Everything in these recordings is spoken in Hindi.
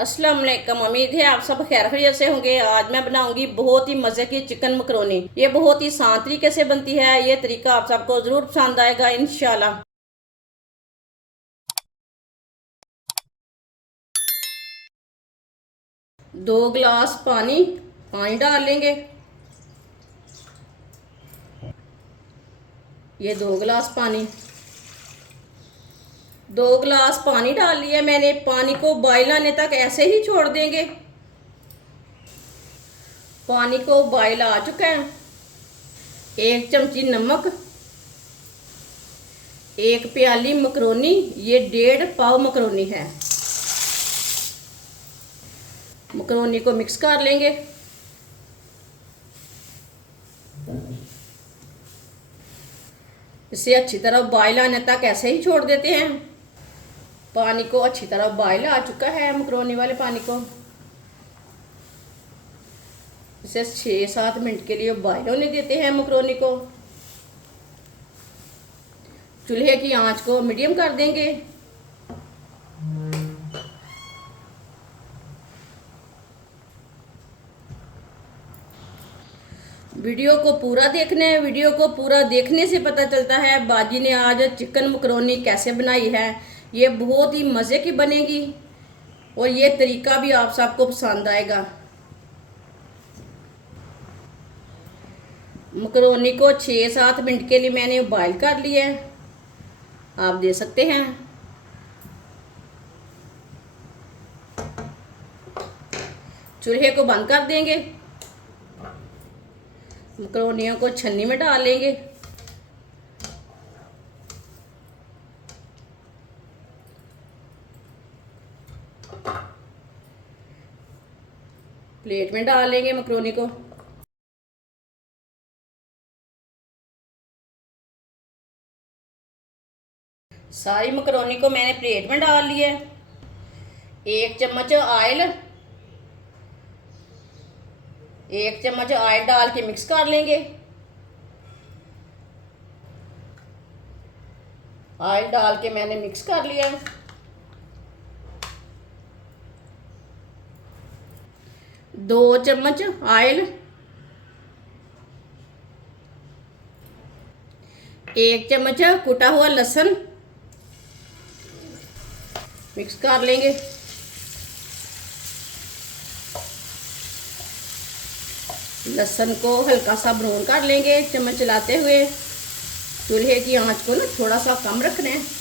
अस्सलाम वालेकुम। उम्मीद है आप सब खैर खैरियत से होंगे। आज मैं बनाऊंगी बहुत ही मज़े की चिकन मकरोनी। ये बहुत ही आसान तरीके से बनती है। ये तरीका आप सबको ज़रूर पसंद आएगा इंशाल्लाह। 2 गिलास पानी पानी डाल लेंगे। ये 2 गिलास पानी, 2 गिलास पानी डाल लिया मैंने। पानी को बॉयल आने तक ऐसे ही छोड़ देंगे। पानी को बॉयल आ चुका है। 1 चमची नमक, 1 प्याली मकरोनी, ये 1.5 पाव मकरोनी है। मकरोनी को मिक्स कर लेंगे। इसे अच्छी तरह बॉयल आने तक ऐसे ही छोड़ देते हैं। पानी को अच्छी तरह बॉयल आ चुका है, मकरोनी वाले पानी को। इसे 6-7 मिनट के लिए बॉयल होने देते हैं मकरोनी को। चूल्हे की आंच को मीडियम कर देंगे। वीडियो को पूरा देखना है। वीडियो को पूरा देखने से पता चलता है बाजी ने आज चिकन मकरोनी कैसे बनाई है। ये बहुत ही मज़े की बनेगी और ये तरीका भी आप सबको पसंद आएगा। मकरोनी को 6-7 मिनट के लिए मैंने बॉयल कर लिया है, आप दे सकते हैं। चूल्हे को बंद कर देंगे। मकरोनियों को छन्नी में डाल लेंगे। प्लेट में डाल लेंगे मकरोनी को। सारी मकरोनी को मैंने प्लेट में डाल लिया है। 1 चम्मच ऑयल, 1 चम्मच ऑयल डाल के मिक्स कर लेंगे। ऑयल डाल के मैंने मिक्स कर लिया है। 2 चम्मच ऑयल, 1 चम्मच कुटा हुआ लहसुन मिक्स कर लेंगे। लहसुन को हल्का सा ब्राउन कर लेंगे चम्मच चलाते हुए। चूल्हे की आंच को ना थोड़ा सा कम रखना है।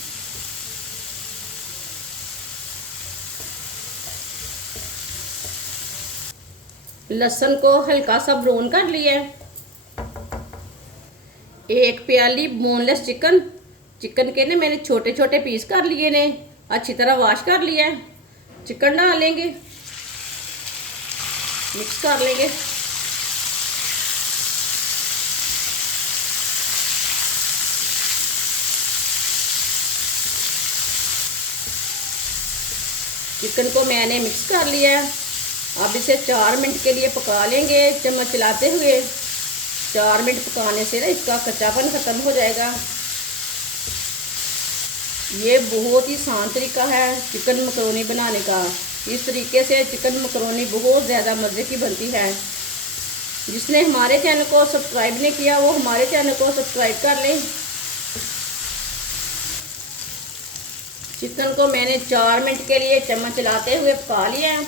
लहसुन को हल्का सा ब्राउन कर लिया है। 1 प्याली बोनलेस चिकन, चिकन के ने मैंने छोटे छोटे पीस कर लिए ने, अच्छी तरह वॉश कर लिया है। चिकन डाल लेंगे, मिक्स कर लेंगे। चिकन को मैंने मिक्स कर लिया है। अब इसे 4 मिनट के लिए पका लेंगे चम्मच चलाते हुए। 4 मिनट पकाने से ना इसका कच्चापन ख़त्म हो जाएगा। ये बहुत ही आसान तरीका है चिकन मकरोनी बनाने का। इस तरीके से चिकन मकरोनी बहुत ज़्यादा मज़े की बनती है। जिसने हमारे चैनल को सब्सक्राइब नहीं किया वो हमारे चैनल को सब्सक्राइब कर लें। चिकन को मैंने 4 मिनट के लिए चम्मच चलाते हुए पका लिया है।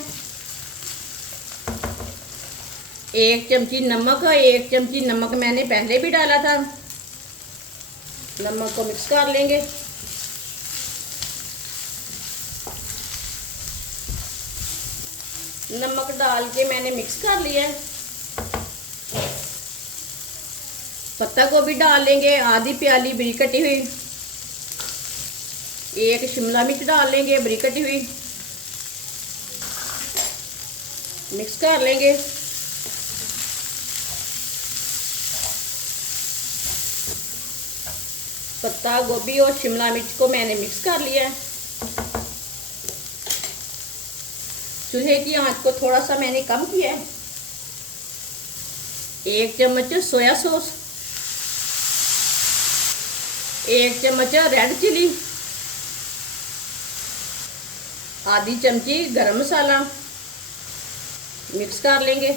1 चमची नमक, 1 चमची नमक मैंने पहले भी डाला था। नमक को मिक्स कर लेंगे। नमक डाल के मैंने मिक्स कर लिया है। पत्ता गोभी डाल लेंगे, आधी प्याली बरीक कटी हुई। 1 शिमला मिर्च डाल लेंगे बरीक कटी हुई, मिक्स कर लेंगे। पत्ता गोभी और शिमला मिर्च को मैंने मिक्स कर लिया है। चूल्हे की आंच को थोड़ा सा मैंने कम किया है। 1 चम्मच सोया सॉस, 1 चम्मच रेड चिली, आधी चमची गरम मसाला मिक्स कर लेंगे।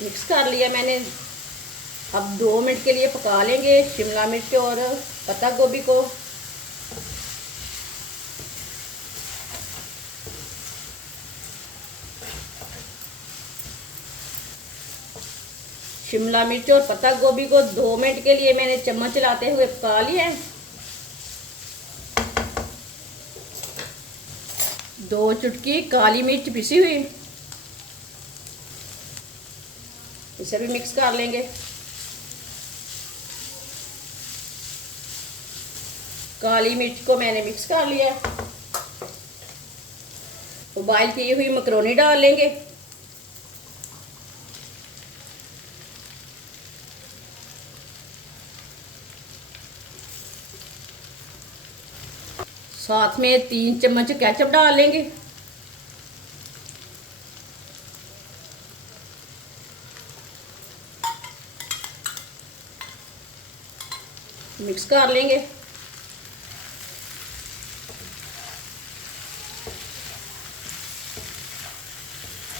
मिक्स कर लिया मैंने। अब 2 मिनट के लिए पका लेंगे शिमला मिर्च और पत्ता गोभी को। शिमला मिर्च और पत्ता गोभी को 2 मिनट के लिए मैंने चम्मच चलाते हुए पका लिया है। 2 चुटकी काली मिर्च पिसी हुई, इसे भी मिक्स कर लेंगे। काली मिर्च को मैंने मिक्स कर लिया। उबाइल की हुई मकरोनी डाल लेंगे। साथ में 3 चम्मच केचप डाल लेंगे। मिक्स कर लेंगे।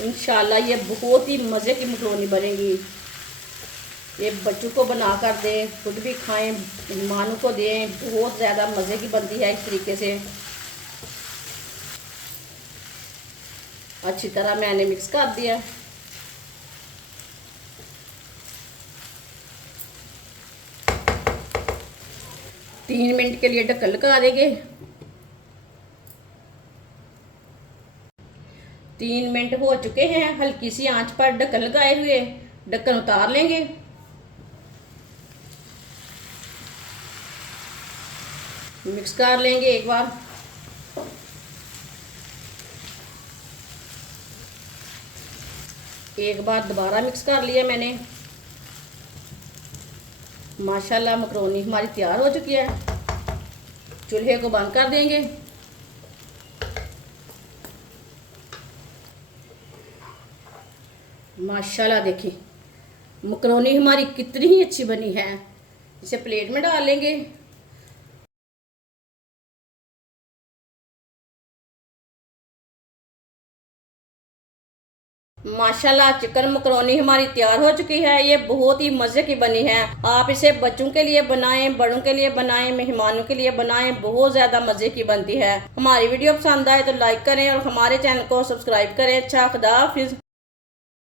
इंशाल्लाह ये बहुत ही मज़े की मकरोनी बनेगी। ये बच्चों को बना कर दें, खुद भी खाएं, मेहमानों को दें। बहुत ज़्यादा मज़े की बनती है। इस तरीके से अच्छी तरह मैंने मिक्स कर दिया। तीन मिनट के लिए ढक्कन लगा देंगे। 3 मिनट हो चुके हैं। हल्की सी आंच पर ढक्कन लगाए हुए ढक्कन उतार लेंगे। मिक्स कर लेंगे एक बार। एक बार दोबारा मिक्स कर लिया मैंने। माशाल्लाह मकरोनी हमारी तैयार हो चुकी है। चूल्हे को बंद कर देंगे। माशाल्लाह देखिए मकरोनी हमारी कितनी ही अच्छी बनी है। इसे प्लेट में डाल लेंगे। माशाल्लाह चिकन मकरोनी हमारी तैयार हो चुकी है। ये बहुत ही मज़े की बनी है। आप इसे बच्चों के लिए बनाएं, बड़ों के लिए बनाएं, मेहमानों के लिए बनाएं। बहुत ज़्यादा मज़े की बनती है। हमारी वीडियो पसंद आए तो लाइक करें और हमारे चैनल को सब्सक्राइब करें। अच्छा, खुदा हाफिज़।